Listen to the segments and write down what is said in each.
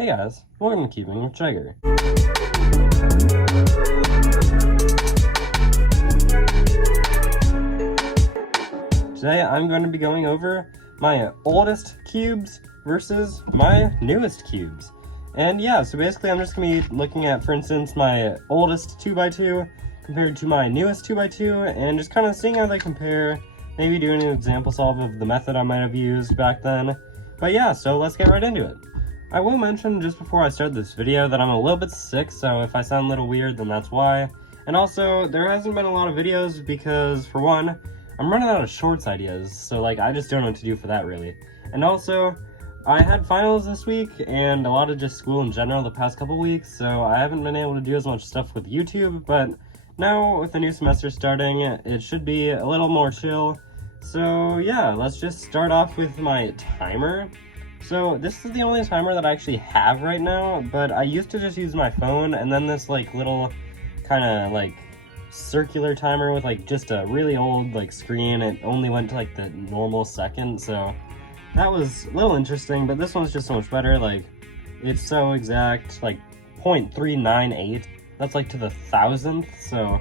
Hey guys, welcome to Keeping with Jagger. Today I'm going to be going over my oldest cubes versus my newest cubes. And yeah, so basically I'm just going to be looking at, for instance, my oldest 2x2 compared to my newest 2x2 and just kind of seeing how they compare, maybe doing an example solve of the method I might have used back then. But yeah, so let's get right into it. I will mention just before I start this video that I'm a little bit sick, so if I sound a little weird, then that's why. And also, there hasn't been a lot of videos because, for one, I'm running out of shorts ideas, so like I just don't know what to do for that really. And also, I had finals this week and a lot of just school in general the past couple weeks, so I haven't been able to do as much stuff with YouTube, but now with the new semester starting, it should be a little more chill. So yeah, let's just start off with my timer. So this is the only timer that I actually have right now, but I used to just use my phone and then this like little kind of like circular timer with like just a really old like screen. It only went to like the normal second, so that was a little interesting, but this one's just so much better. Like it's so exact, like 0.398. That's like to the thousandth. So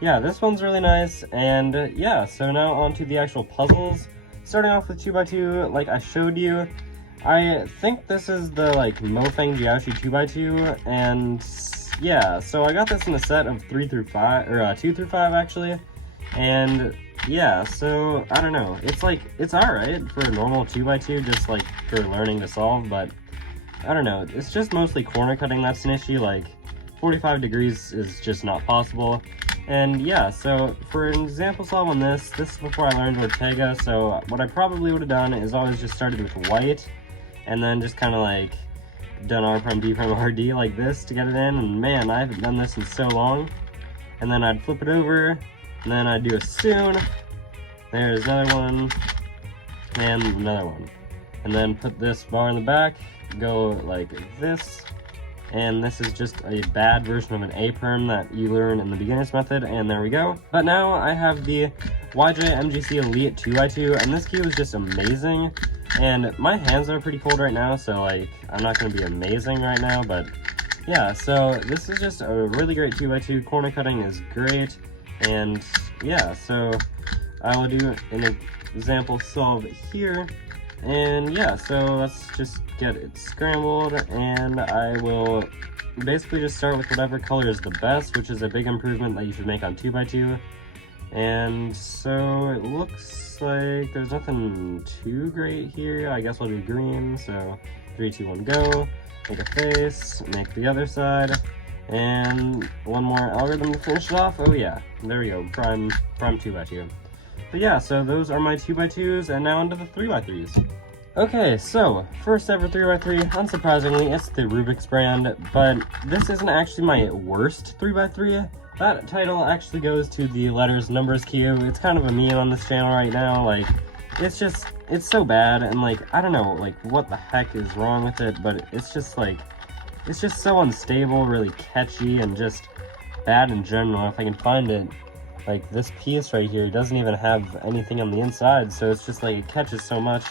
yeah, this one's really nice. And yeah, so now on to the actual puzzles. Starting off with 2x2, like I showed you. I think this is the like Mofang Jiashi 2x2, and yeah, so I got this in a set of 3 through 5, or 2 through 5 actually, and yeah, so I don't know, it's like, it's alright for a normal 2x2, just like for learning to solve, but I don't know, it's just mostly corner cutting that's an issue. Like 45 degrees is just not possible. And yeah, so for an example solve on this is before I learned Ortega, so what I probably would have done is always just started with white, and then just kind of like done R prime D prime RD like this to get it in, and man, I haven't done this in so long. And then I'd flip it over, and then I'd do a soon, there's another one, and another one. And then put this bar in the back, go like this, and this is just a bad version of an A-perm that you learn in the beginner's method, and there we go. But now I have the Mgc Elite 2x2, and this cube is just amazing. And my hands are pretty cold right now, so like I'm not going to be amazing right now, but yeah, so this is just a really great 2x2. Corner cutting is great, and yeah, so I will do an example solve here. And yeah, so let's just get it scrambled, and I will basically just start with whatever color is the best, which is a big improvement that you should make on 2x2. And so it looks like there's nothing too great here. I guess we'll do green, so 3, 2, 1, go. Make a face, make the other side, and one more algorithm to finish it off. Oh yeah, there we go, prime 2x2. But yeah, so those are my 2x2s, and now onto the 3x3s. Okay, so first ever 3x3, unsurprisingly, it's the Rubikscube brand, but this isn't actually my worst 3x3. That title actually goes to the letters numbers cube. It's kind of a meme on this channel right now. Like, it's so bad, and like, I don't know, like, what the heck is wrong with it, but it's just like, it's just so unstable, really catchy, and just bad in general. If I can find it, like, this piece right here doesn't even have anything on the inside, so it's just like, it catches so much,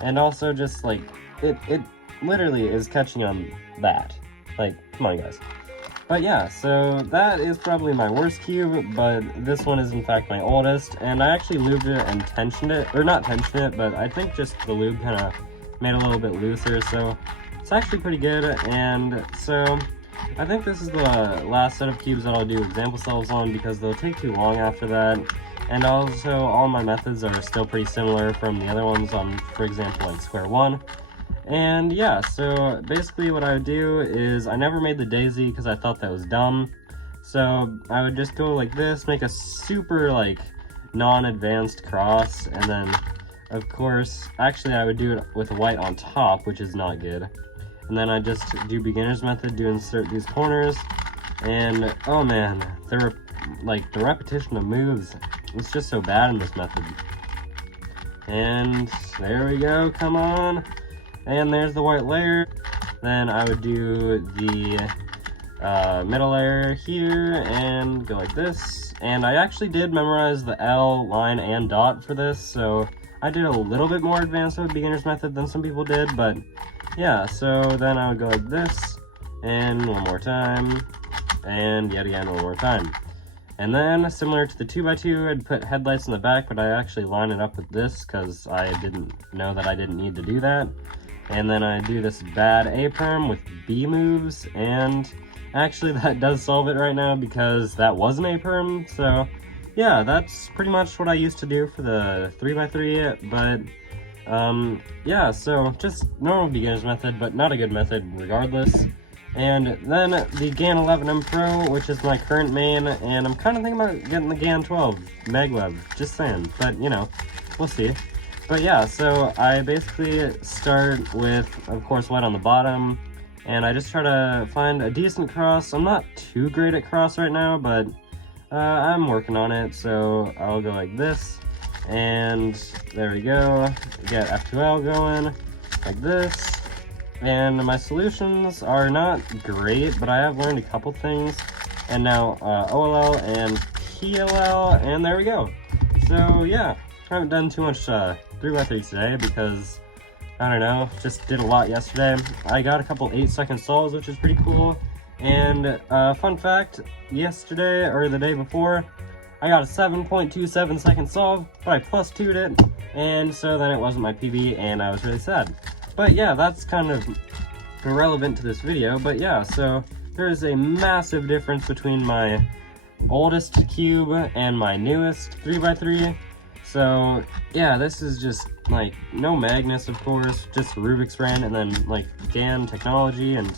and also just like, it literally is catching on that. Like, come on guys. But yeah, so that is probably my worst cube, but this one is in fact my oldest, and I actually lubed it and tensioned it, or not tensioned it, but I think just the lube kind of made it a little bit looser, so it's actually pretty good. And so I think this is the last set of cubes that I'll do example solves on, because they'll take too long after that, and also all my methods are still pretty similar from the other ones on, for example, like square one. And yeah, so basically what I would do is I never made the daisy because I thought that was dumb. So I would just go like this, make a super like non-advanced cross, and then of course, actually I would do it with white on top, which is not good. And then I just do beginner's method to insert these corners, and oh man, the repetition of moves, it's just so bad in this method. And there we go, come on. And there's the white layer. Then I would do the middle layer here and go like this. And I actually did memorize the L, line, and dot for this, so I did a little bit more advanced with beginner's method than some people did, but yeah, so then I would go like this, and one more time, and yet again one more time. And then, similar to the 2x2, I'd put headlights in the back, but I actually line it up with this because I didn't know that I didn't need to do that. And then I do this bad A-perm with B moves, and actually that does solve it right now because that was an A-perm, so yeah, that's pretty much what I used to do for the 3x3, but yeah, so just normal beginner's method, but not a good method regardless. And then the GAN 11M Pro, which is my current main, and I'm kind of thinking about getting the GAN 12 Maglev, just saying, but you know, we'll see. But yeah, so I basically start with, of course, white on the bottom, and I just try to find a decent cross. I'm not too great at cross right now, but I'm working on it, so I'll go like this. And there we go, get F2L going, like this. And my solutions are not great, but I have learned a couple things. And now OLL and PLL, and there we go. So yeah, I haven't done too much 3x3 today because, I don't know, just did a lot yesterday. I got a couple 8-second solves, which is pretty cool. And fun fact, yesterday, or the day before, I got a 7.27 second solve, but I plus 2'd it, and so then it wasn't my PB, and I was really sad. But yeah, that's kind of irrelevant to this video, but yeah, so there's a massive difference between my oldest cube and my newest 3x3. So yeah, this is just like no magnets, of course, just Rubik's brand, and then like GAN technology and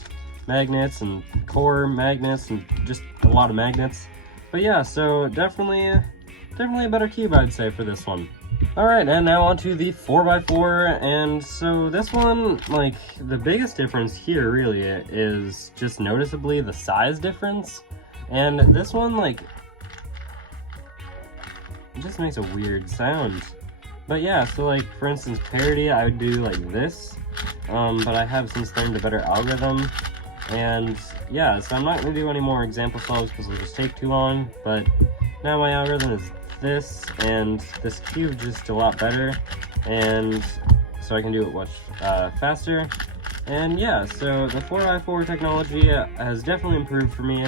magnets and core magnets and just a lot of magnets. But yeah, so definitely a better cube, I'd say, for this one. Alright, and now on to the 4x4, and so this one, like, the biggest difference here, really, is just noticeably the size difference. And this one, like, it just makes a weird sound. But yeah, so like, for instance, parity, I would do like this, but I have since learned a better algorithm. And yeah, so I'm not going to do any more example solves because it'll just take too long, but now my algorithm is this, and this cube just a lot better, and so I can do it much faster. And yeah, so the 4x4 technology has definitely improved for me,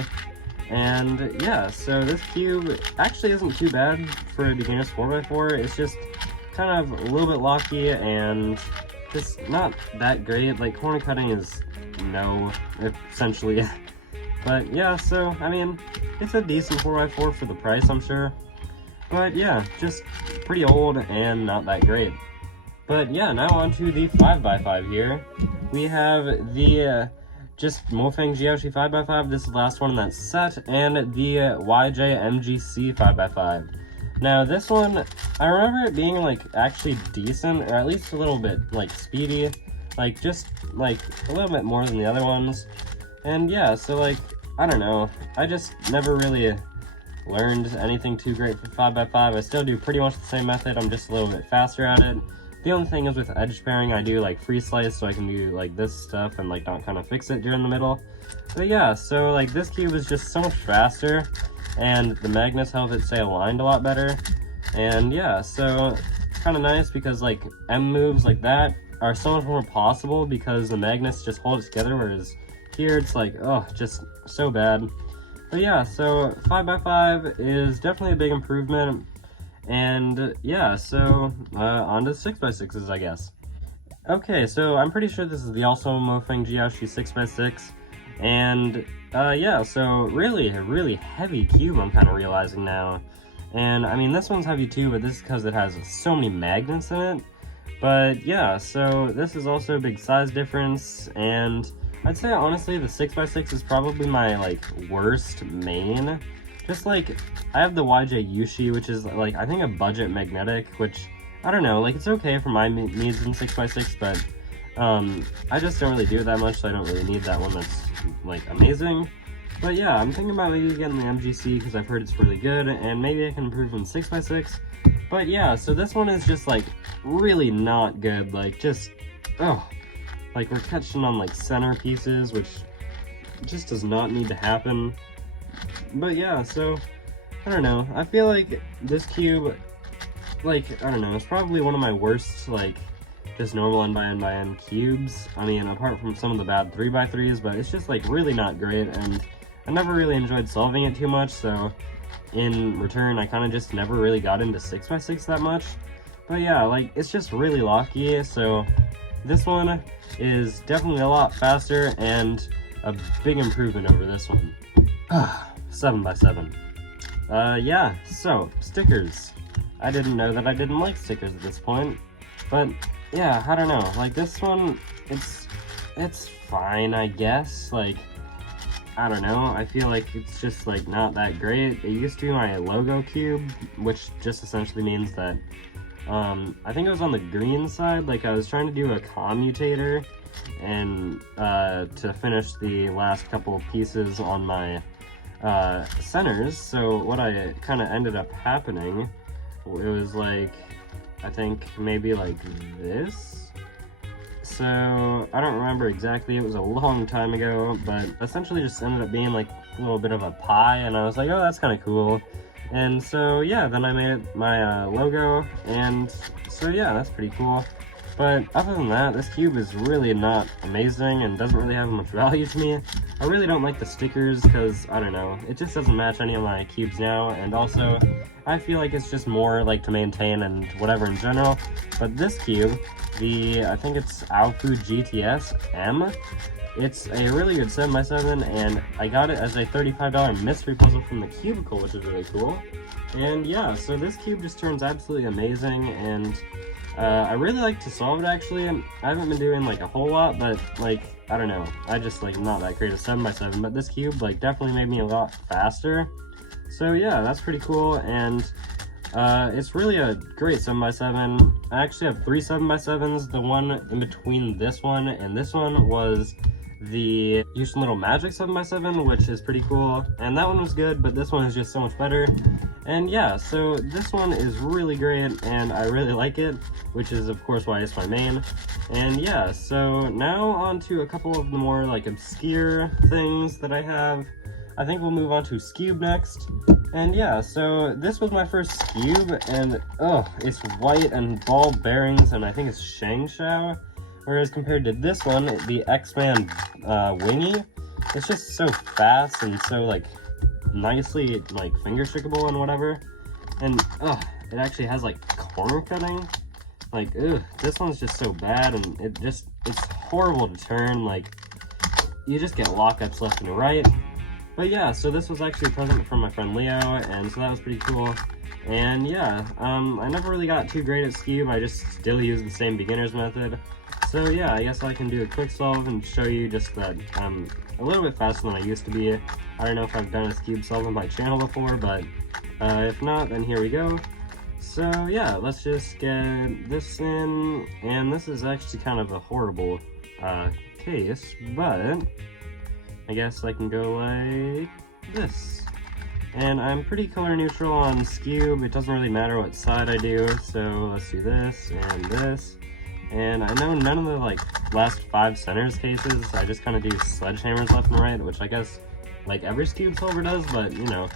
and yeah, so this cube actually isn't too bad for a beginner's 4x4, it's just kind of a little bit locky and just not that great. Like, corner cutting is no, essentially. But yeah, so I mean, it's a decent 4x4 for the price, I'm sure. But yeah, just pretty old and not that great. But yeah, now on to the 5x5 here. We have the just Mofang Jiashi 5x5, this is the last one in that set, and the YJ Mgc 5x5. Now this one, I remember it being like actually decent, or at least a little bit like speedy, like just like a little bit more than the other ones. And yeah, so like, I don't know, I just never really learned anything too great for 5x5. I still do pretty much the same method, I'm just a little bit faster at it. The only thing is with edge pairing, I do like free slice, so I can do like this stuff and like not kind of fix it during the middle. But yeah, so like this cube is just so much faster, and the magnets help it stay aligned a lot better. And yeah, so it's kind of nice because like M moves like that are so much more possible because the magnets just hold it together, whereas here it's like, oh, just so bad. But yeah, so 5x5 is definitely a big improvement. And yeah, so on to 6x6s, I guess. Okay, so I'm pretty sure this is the also Mofang Jiashi 6x6. And yeah, so really, a really heavy cube, I'm kind of realizing now. And I mean, this one's heavy too, but this is because it has so many magnets in it. But yeah, so this is also a big size difference, and I'd say honestly the 6x6 is probably my like worst main. Just like, I have the YJ Yushi, which is like, I think a budget magnetic, which, I don't know, like it's okay for my needs in 6x6, but I just don't really do it that much, so I don't really need that one that's like amazing. But yeah, I'm thinking about maybe getting the Mgc because I've heard it's really good, and maybe I can improve in 6x6. But yeah, so this one is just like really not good, like just, oh, like we're catching on like center pieces, which just does not need to happen. But yeah, so I don't know, I feel like this cube, like, I don't know, it's probably one of my worst like just normal N by N by N cubes. I mean, apart from some of the bad 3x3s, but it's just like really not great, and I never really enjoyed solving it too much, so in return I kind of just never really got into 6x6 that much. But yeah, like, it's just really locky, so this one is definitely a lot faster and a big improvement over this one. 7x7. Yeah, so stickers. I didn't know that I didn't like stickers at this point, but yeah, I don't know, like this one, it's fine, I guess. Like, I don't know, I feel like it's just like not that great. It used to be my logo cube, which just essentially means that I think it was on the green side, like I was trying to do a commutator and to finish the last couple pieces on my centers. So what I kind of ended up happening, it was like, I think maybe like this. So I don't remember exactly, it was a long time ago, but essentially just ended up being like a little bit of a pie, and I was like, oh, that's kind of cool. And so yeah, then I made it my logo, and so yeah, that's pretty cool. But other than that, this cube is really not amazing and doesn't really have much value to me. I really don't like the stickers because, I don't know, it just doesn't match any of my cubes now, and also I feel like it's just more like to maintain and whatever in general. But this cube, I think it's Alfu GTS M, it's a really good 7x7, and I got it as a $35 mystery puzzle from the Cubicle, which is really cool. And yeah, so this cube just turns absolutely amazing, and I really like to solve it actually. I haven't been doing like a whole lot, but like, I don't know, I just like not that great at 7x7, but this cube like definitely made me a lot faster. So yeah, that's pretty cool, and it's really a great 7x7. I actually have 3 7x7s. The one in between this one and this one was the Houston Little Magic 7x7, which is pretty cool, and that one was good, but this one is just so much better. And yeah, so this one is really great, and I really like it, which is of course why it's my main. And yeah, so now on to a couple of the more like obscure things that I have. I think we'll move on to Scube next. And yeah, so this was my first Scube, and oh, it's white and ball bearings, and I think it's Shangshao. Whereas compared to this one, the X-Man Wingy, it's just so fast and so like nicely like finger stickable and whatever. And it actually has like corner cutting. Like, this one's just so bad, and it's horrible to turn. Like, you just get lockups left and right. But yeah, so this was actually a present from my friend Leo, and so that was pretty cool. And yeah, I never really got too great at Scube. I just still use the same beginner's method. So yeah, I guess I can do a quick solve and show you just that I'm a little bit faster than I used to be. I don't know if I've done a Scube solve on my channel before, but if not, then here we go. So yeah, let's just get this in, and this is actually kind of a horrible case, but I guess I can go like this. And I'm pretty color neutral on Scube. It doesn't really matter what side I do, so let's do this and this. And I know none of the like last 5 centers cases, I just kind of do sledgehammers left and right, which I guess like every Scube solver does, but you know,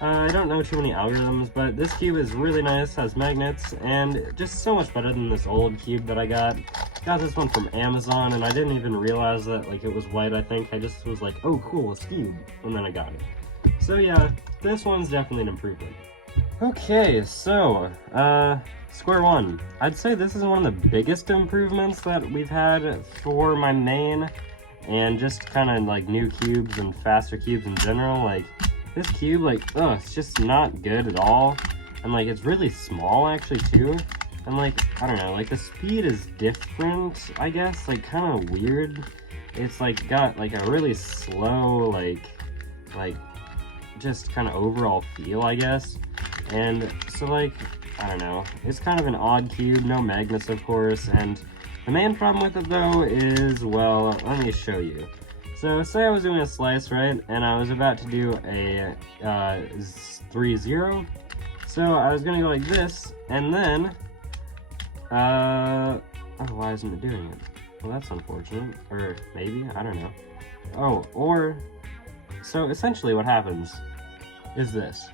I don't know too many algorithms. But this cube is really nice, has magnets, and just so much better than this old cube that I got. Got this one from Amazon, and I didn't even realize that like it was white. I think I just was like, oh cool, a Scube, and then I got it. So yeah, this one's definitely an improvement. Okay, so square one. I'd say this is one of the biggest improvements that we've had for my main, and just kind of like new cubes and faster cubes in general. Like this cube, like, it's just not good at all, and like it's really small actually too, and like, I don't know, like the speed is different, I guess, like kind of weird. It's like got like a really slow like just kind of overall feel, I guess. And so like, I don't know, it's kind of an odd cube, no magnets of course, and the main problem with it though is, well, let me show you. So say I was doing a slice, right, and I was about to do a 3-0, so I was gonna go like this, and then, oh, why isn't it doing it? Well, that's unfortunate, or maybe, I don't know. Oh, or, so essentially what happens is this.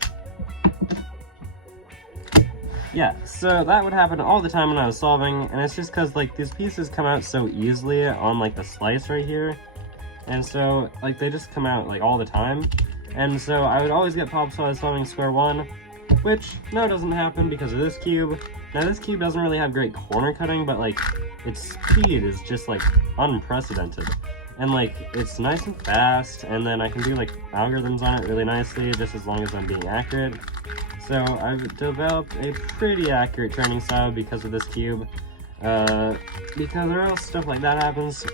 Yeah, so that would happen all the time when I was solving, and it's just because, like, these pieces come out so easily on, like, the slice right here, and so, like, they just come out, like, all the time, and so I would always get pops while I was solving square one, which now doesn't happen because of this cube. Now, this cube doesn't really have great corner cutting, but, like, its speed is just, like, unprecedented, and, like, it's nice and fast, and then I can do, like, algorithms on it really nicely, just as long as I'm being accurate. So I've developed a pretty accurate training style because of this cube, because or else stuff like that happens.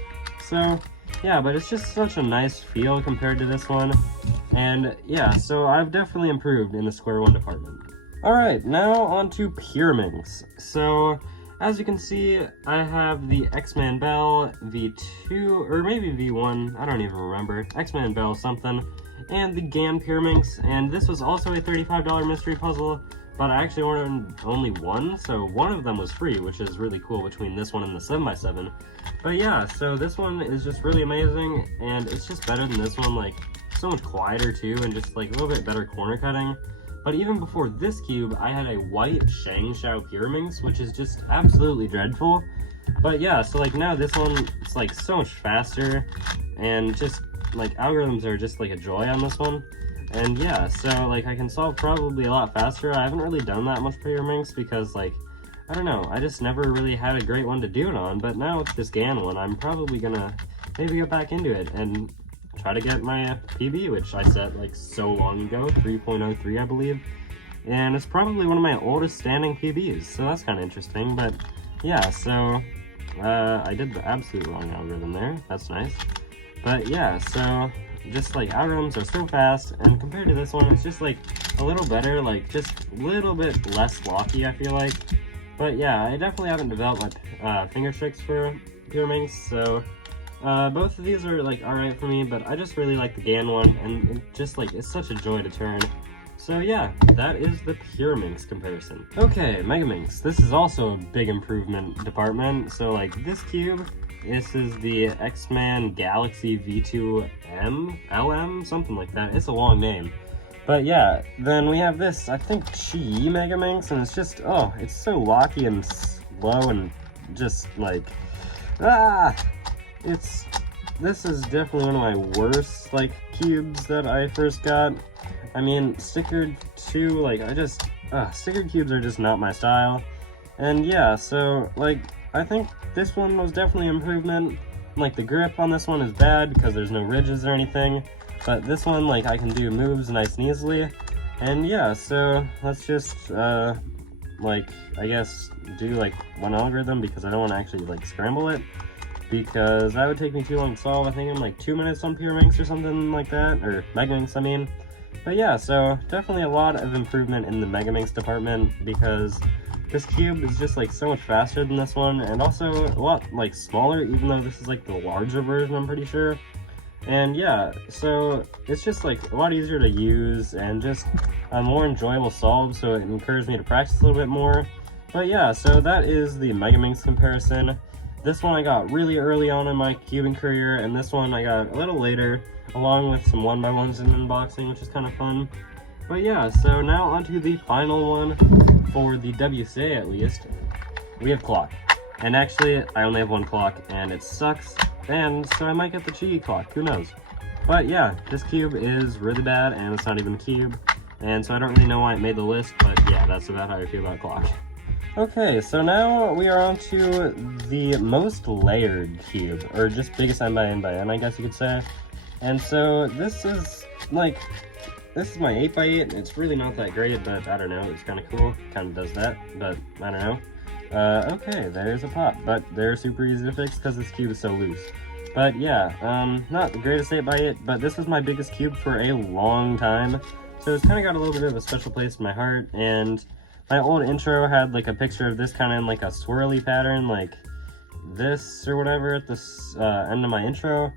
So yeah, but it's just such a nice feel compared to this one, and yeah, so I've definitely improved in the square one department. Alright, now on to Pyraminx. So as you can see, I have the X-Man Bell, V2, or maybe V1, I don't even remember, X-Man Bell something, and the GAN Pyraminx, and this was also a $35 mystery puzzle, but I actually ordered only one, so one of them was free, which is really cool between this one and the 7x7. But yeah, so this one is just really amazing, and it's just better than this one, like, so much quieter too, and just like a little bit better corner cutting. But even before this cube, I had a white Shangshao Pyraminx, which is just absolutely dreadful. But yeah, so like now this one, it's like so much faster, and just like algorithms are just like a joy on this one. And yeah, so like I can solve probably a lot faster. I haven't really done that much Pyraminx because, like, I don't know, I just never really had a great one to do it on. But now with this GAN one, I'm probably gonna maybe get back into it and try to get my PB, which I set like so long ago, 3.03 I believe. And it's probably one of my oldest standing PBs, so that's kind of interesting. But yeah, so I did the absolute wrong algorithm there, that's nice. But yeah, so just like algorithms are so fast, and compared to this one, it's just like a little better, like just a little bit less blocky, I feel like. But yeah, I definitely haven't developed my finger tricks for Pyraminx, so both of these are like alright for me, but I just really like the GAN one, and it just like it's such a joy to turn. So yeah, that is the Pyraminx comparison. Okay, Megaminx. This is also a big improvement department. So like this cube, this is the X-Man Galaxy V2M, LM, something like that. It's a long name. But yeah, then we have this, I think, Chi Megaminx, and it's just, oh, it's so locky and slow and just like, this is definitely one of my worst, like, cubes that I first got. I mean, stickered too, like, stickered cubes are just not my style. And yeah, so, like, I think this one was definitely an improvement. Like, the grip on this one is bad because there's no ridges or anything. But this one, like, I can do moves nice and easily. And yeah, so let's just, like, I guess do, like, one algorithm because I don't want to actually, like, scramble it. Because that would take me too long to solve. I think I'm like 2 minutes on Pyraminx or something like that. Or Megaminx, I mean. But yeah, so definitely a lot of improvement in the Megaminx department because this cube is just like so much faster than this one, and also a lot like smaller, even though this is like the larger version, I'm pretty sure. And yeah, so it's just like a lot easier to use and just a more enjoyable solve, so it encouraged me to practice a little bit more. But yeah, so that is the Megaminx comparison. This one I got really early on in my cubing career, and this one I got a little later, along with some 1x1s in unboxing, which is kind of fun. But yeah, so now onto the final one, for the WCA at least. We have clock. And actually, I only have one clock, and it sucks, and so I might get the Chi clock, who knows. But yeah, this cube is really bad, and it's not even a cube, and so I don't really know why it made the list, but yeah, that's about how I feel about clock. Okay, so now we are on to the most layered cube, or just biggest N by N by N, I guess you could say. And so this is like, this is my 8x8, and it's really not that great, but I don't know, it's kind of cool, kind of does that, but I don't know. Okay, there's a pop, but they're super easy to fix because this cube is so loose. But yeah, not the greatest 8x8, but this was my biggest cube for a long time, so it's kind of got a little bit of a special place in my heart. And my old intro had like a picture of this kind of in like a swirly pattern, like this or whatever at this end of my intro,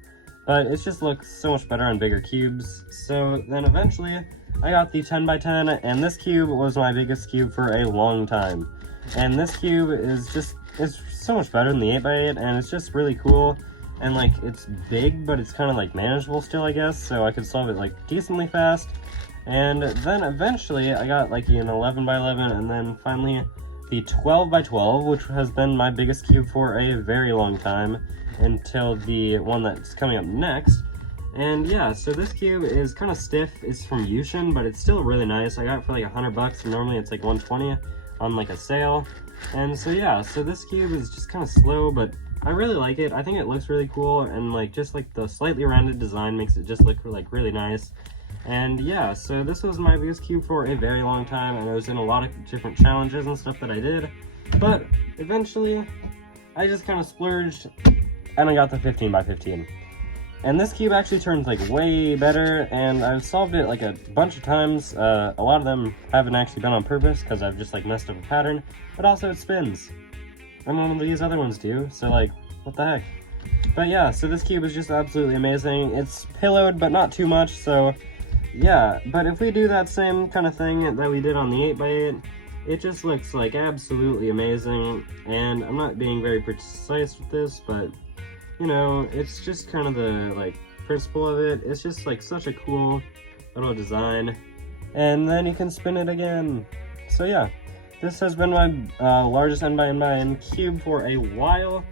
but it just looks so much better on bigger cubes. So then eventually I got the 10x10, and this cube was my biggest cube for a long time. And this cube is just, it's so much better than the 8x8, and it's just really cool. And like, it's big, but it's kind of like manageable still, I guess, so I could solve it like decently fast. And then eventually I got like an 11 by 11, and then finally the 12 by 12, which has been my biggest cube for a very long time, until the one that's coming up next. And yeah, so this cube is kind of stiff. It's from Yushin, but it's still really nice. I got it for like $100, and normally it's like 120 on like a sale. And so yeah, so this cube is just kind of slow, but I really like it. I think it looks really cool, and like just like the slightly rounded design makes it just look like really nice. And yeah, so this was my biggest cube for a very long time, and I was in a lot of different challenges and stuff that I did. But eventually, I just kind of splurged, and I got the 15 by 15. And this cube actually turns like way better, and I've solved it like a bunch of times. A lot of them haven't actually been on purpose, because I've just like messed up a pattern, but also it spins. And none of these other ones do, so like, what the heck? But yeah, so this cube is just absolutely amazing. It's pillowed, but not too much, so yeah. But if we do that same kind of thing that we did on the 8x8, it just looks like absolutely amazing. And I'm not being very precise with this, but you know, it's just kind of the like principle of it. It's just like such a cool little design. And then you can spin it again. So yeah, this has been my largest N by N by N cube for a while,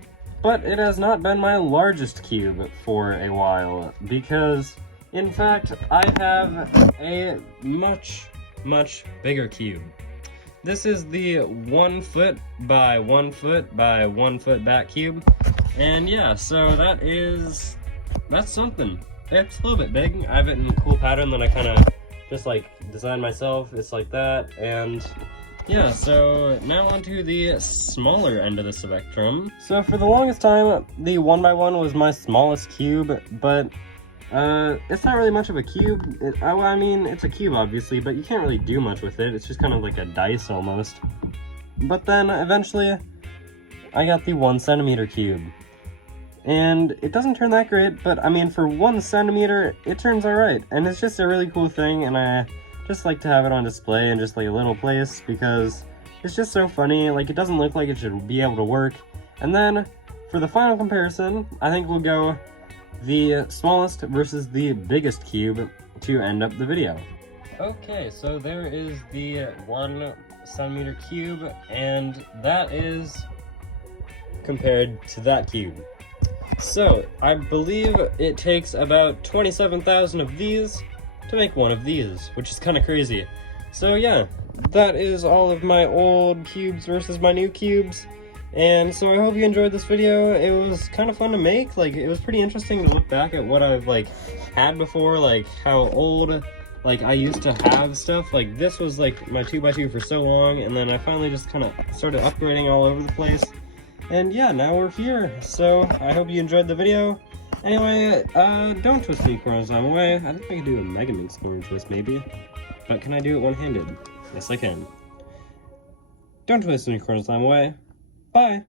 but it has not been my largest cube for a while, because in fact I have a much bigger cube. This is the 1 foot by 1 foot by 1 foot back cube. And yeah, so that's something. It's a little bit big. I have it in a cool pattern that I kind of just like designed myself. It's like that. And yeah, so now onto the smaller end of the spectrum. So for the longest time, the 1x1 was my smallest cube, but it's not really much of a cube. I mean, it's a cube obviously, but you can't really do much with it. It's just kind of like a dice almost. But then eventually I got the 1 centimeter cube. And it doesn't turn that great, but I mean, for 1 centimeter, it turns alright. And it's just a really cool thing, and I just like to have it on display in just like a little place, because it's just so funny. Like, it doesn't look like it should be able to work. And then, for the final comparison, I think we'll go the smallest versus the biggest cube to end up the video. Okay, so there is the 1 centimeter cube, and that is compared to that cube. So, I believe it takes about 27,000 of these to make one of these, which is kind of crazy. So yeah, that is all of my old cubes versus my new cubes. And so I hope you enjoyed this video. It was kind of fun to make. Like, it was pretty interesting to look back at what I've like had before, like how old like I used to have stuff. Like, this was like my 2x2 for so long, and then I finally just kind of started upgrading all over the place. And yeah, now we're here. So I hope you enjoyed the video. Anyway, don't twist any corners the wrong way. I think I can do a Megaminx corner twist maybe. But can I do it one-handed? Yes, I can. Don't twist any corners the wrong way. Bye!